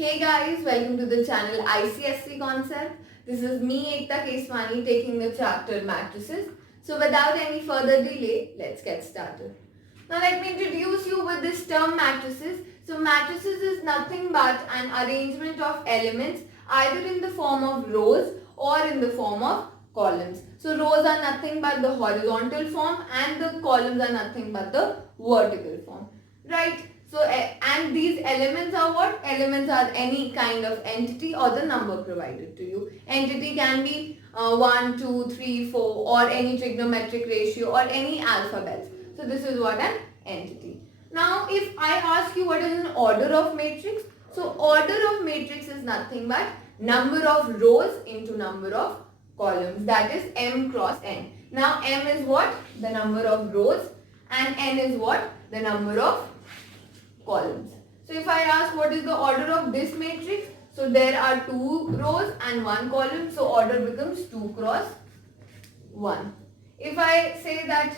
Hey guys, welcome to the channel ICSC Concept. This is me Ekta Keswani taking the chapter matrices. So without any further delay, let's get started. Now let me introduce you with this term matrices. So matrices is nothing but an arrangement of elements either in the form of rows or in the form of columns. So rows are nothing but the horizontal form and the columns are nothing but the vertical form. Right? So, and these elements are what? Elements are any kind of entity or the number provided to you. Entity can be 1, 2, 3, 4 or any trigonometric ratio or any alphabets. So, this is what an entity. Now, if I ask you what is an order of matrix? So, order of matrix is nothing but number of rows into number of columns. That is m cross n. Now, m is what? The number of rows and n is what? The number of columns. So if I ask what is the order of this matrix, so there are 2 rows and 1 column, so order becomes 2 cross 1. If I say that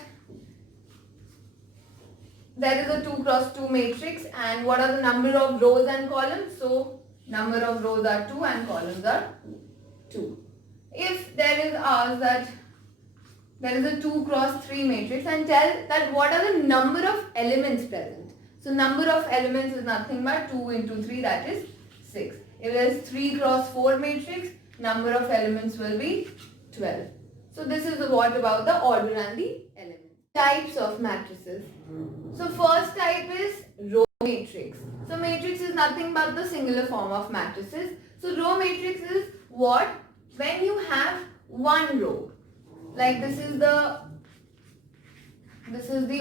there is a 2 cross 2 matrix and what are the number of rows and columns, so number of rows are 2 and columns are 2. If there is asked that there is a 2 cross 3 matrix and tell that what are the number of elements present. So number of elements is nothing but 2 into 3, that is 6. If there is 3 cross 4 matrix, number of elements will be 12. So this is what about the order and the elements. Types of matrices. So first type is row matrix. So matrix is nothing but the singular form of matrices. So row matrix is what? When you have one row. Like this is the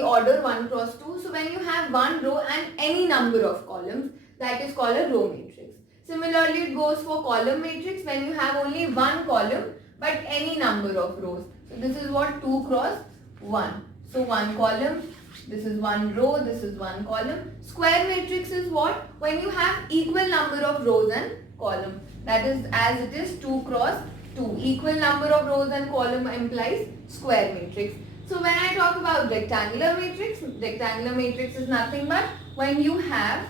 order 1 cross 2. So when you have one row and any number of columns, that is called a row matrix. Similarly, it goes for column matrix when you have only one column but any number of rows. So this is what 2 cross 1. So one column, this is one row, this is one column. Square matrix is what? When you have equal number of rows and column. That is as it is 2 cross 2. Equal number of rows and column implies square matrix. So when I talk about rectangular matrix is nothing but when you have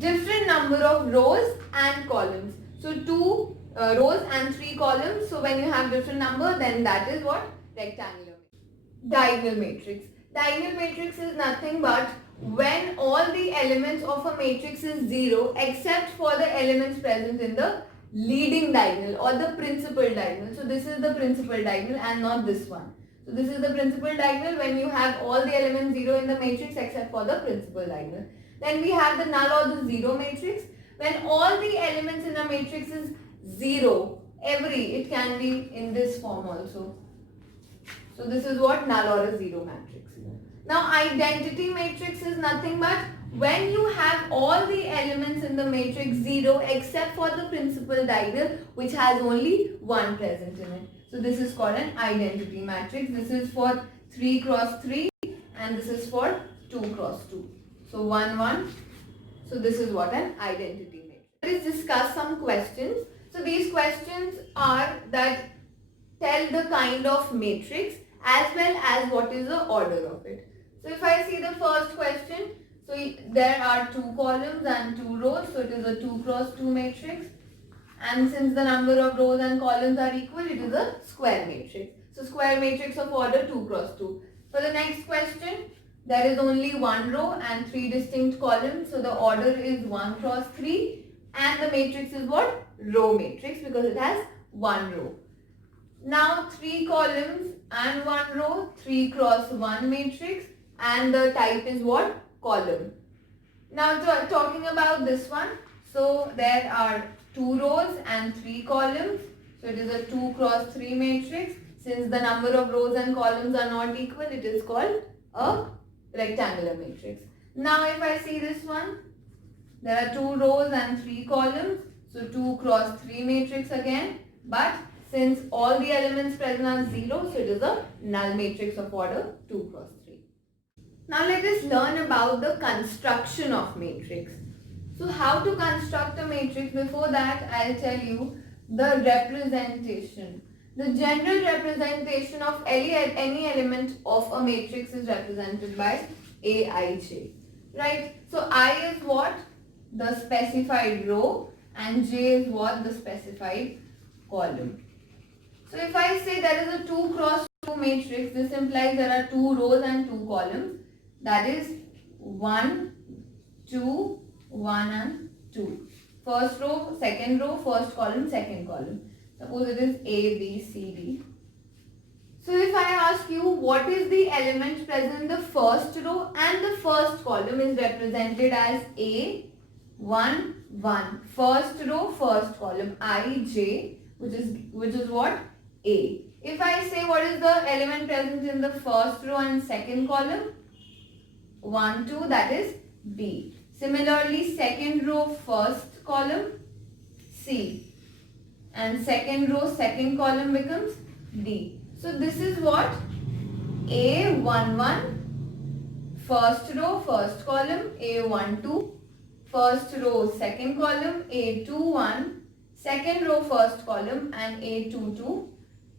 different number of rows and columns. So 2 rows and 3 columns. So when you have different number, then that is what? Rectangular matrix. Diagonal matrix. Diagonal matrix is nothing but when all the elements of a matrix is 0 except for the elements present in the leading diagonal or the principal diagonal. So this is the principal diagonal and not this one. So this is the principal diagonal when you have all the elements 0 in the matrix except for the principal diagonal. Then we have the null or the 0 matrix. When all the elements in a matrix is 0, it can be in this form also. So this is what null or a 0 matrix. Now identity matrix is nothing but when you have all the elements in the matrix 0 except for the principal diagonal which has only 1 present in it. So this is called an identity matrix. This is for 3 cross 3 and this is for 2 cross 2. So 1, 1. So this is what an identity matrix. Let's discuss some questions. So these questions are that tell the kind of matrix as well as what is the order of it. So if I see the first question, so there are 2 columns and 2 rows. So it is a 2 cross 2 matrix. And since the number of rows and columns are equal, it is a square matrix. So square matrix of order 2 cross 2. For the next question, there is only 1 row and 3 distinct columns. So the order is 1 cross 3 and the matrix is what? Row matrix because it has 1 row. Now 3 columns and 1 row, 3 cross 1 matrix and the type is what? Column. Now talking about this one, so there are 2 rows and 3 columns. So it is a 2 cross 3 matrix. Since the number of rows and columns are not equal, it is called a rectangular matrix. Now if I see this one, there are 2 rows and 3 columns. So 2 cross 3 matrix again. But since all the elements present are 0, so it is a null matrix of order 2 cross 3. Now let us learn about the construction of matrix. So how to construct a matrix? Before that, I'll tell you the representation. The general representation of any element of a matrix is represented by Aij. Right? So I is what? the specified row and j is what? The specified column. So if I say there is a 2 cross 2 matrix, this implies there are 2 rows and 2 columns. That is 1, 2, 1 and 2. First row, first column, second column. Suppose it is A, B, C, D. So if I ask you what is the element present in the first row, and the first column is represented as A, 1, 1. First row, first column, I, J, which is what? A. If I say what is the element present in the first row and second column, 1, 2, that is B. Similarly, second row, first column, C. And second row, second column becomes D. So this is what? A11, first row, first column, A12, first row, second column, A21, second row, first column, and A22,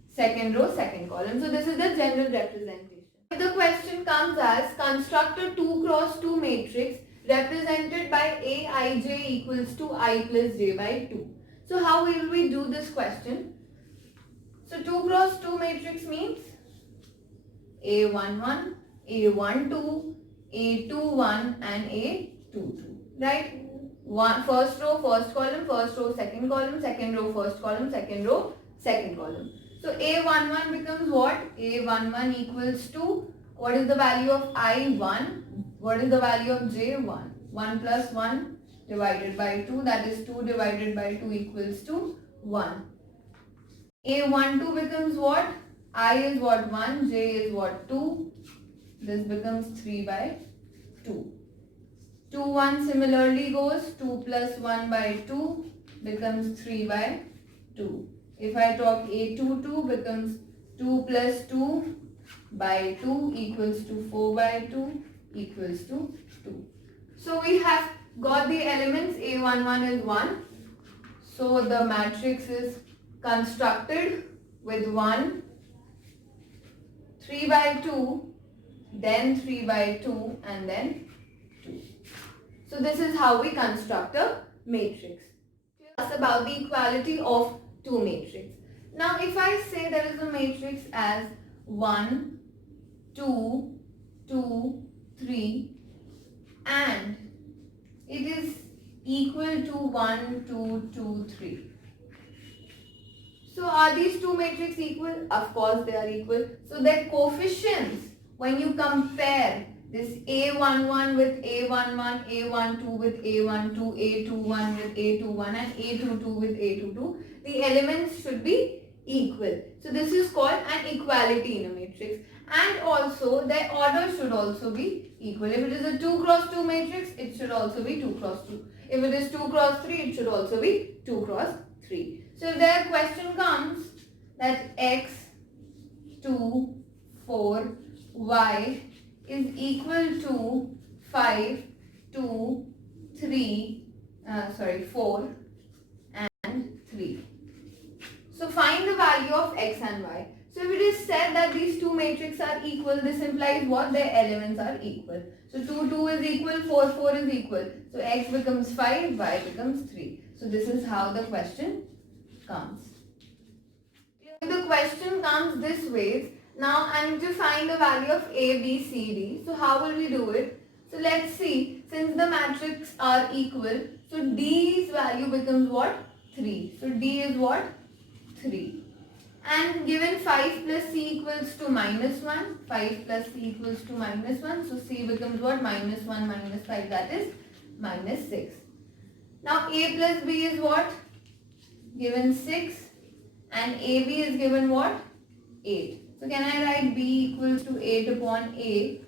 second row, second column. So this is the general representation. The question comes as construct a 2 cross 2 matrix represented by Aij equals to I plus j by 2. So how will we do this question? So 2 cross 2 matrix means A11, A12, A21 and A22. Right? First row, first column, first row, second column, second row, first column, second row, second column. So A11 becomes what? A11 equals to, what is the value of I1? What is the value of J1? 1 plus 1 divided by 2, that is 2 divided by 2 equals to 1. A12 becomes what? I is what? 1, J is what? 2. This becomes 3 by 2. 2, 1 similarly goes, 2 plus 1 by 2 becomes 3 by 2. If I talk A22 becomes 2 plus 2 by 2 equals to 4 by 2 equals to 2. So we have got the elements. A11 is 1. So the matrix is constructed with 1, 3 by 2, then 3 by 2 and then 2. So this is how we construct a matrix. Ask about the equality of 2 matrix. Now if I say there is a matrix as 1, 2, 2, 3 and it is equal to 1, 2, 2, 3. So are these 2 matrices equal? Of course they are equal. So their coefficients, when you compare this A11 with A11, A12 with A12, A21 with A21 and A22 with A22, the elements should be equal. So this is called an equality in a matrix. And also their order should also be equal. If it is a 2 cross 2 matrix, it should also be 2 cross 2. If it is 2 cross 3, it should also be 2 cross 3. So if their question comes that x, 2, 4, y is equal to 5, 2, 3, 4 and 3. So find the value of x and y. So if it is said that these 2 matrices are equal, this implies what? Their elements are equal. So 2, 2 is equal, 4, 4 is equal. So x becomes 5, y becomes 3. So this is how the question comes. If the question comes this way, now I need to find the value of A, B, C, D. So how will we do it? So let's see, since the matrix are equal, so D's value becomes what? 3. So D is what? 3. And given 5 plus C equals to minus 1, 5 plus C equals to minus 1, so C becomes what? Minus 1 minus 5, that is minus 6. Now A plus B is what? Given 6 and AB is given what? 8. So can I write B equals to 8 upon A?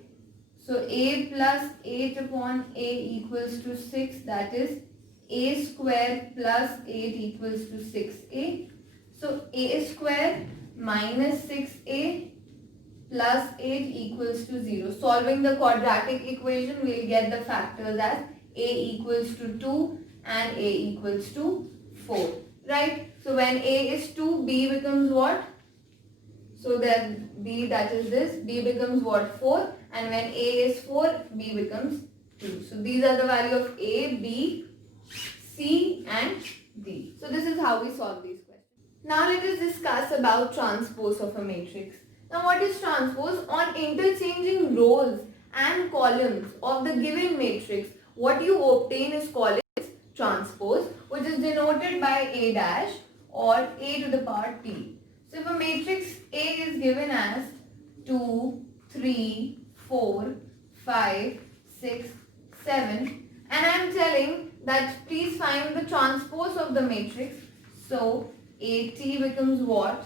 So A plus 8 upon A equals to 6, that is A square plus 8 equals to 6A. So A square minus 6A plus 8 equals to 0. Solving the quadratic equation, we will get the factors as A equals to 2 and A equals to 4. Right? So when A is 2, B becomes what? So then B, that is this, B becomes what? 4. And when A is 4, B becomes 2. So these are the value of A, B is how we solve these questions. Now let us discuss about transpose of a matrix. Now what is transpose? On interchanging rows and columns of the given matrix, what you obtain is called transpose, which is denoted by A dash or A to the power T. So if a matrix A is given as 2, 3, 4, 5, 6, 7, and I am telling that please find the transpose of the matrix. So AT becomes what?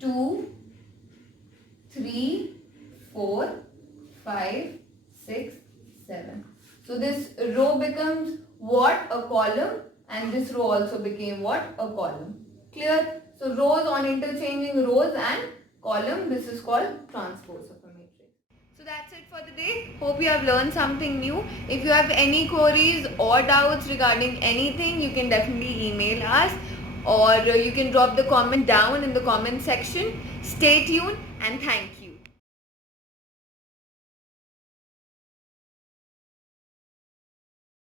2, 3, 4, 5, 6, 7. So this row becomes what? A column, and this row also became what? A column. Clear? So rows on interchanging rows and column, this is called transpose of a matrix. So that's it for the day. Hope you have learned something new. If you have any queries or doubts regarding anything, you can definitely email us, or you can drop the comment down in the comment section. Stay tuned and thank you.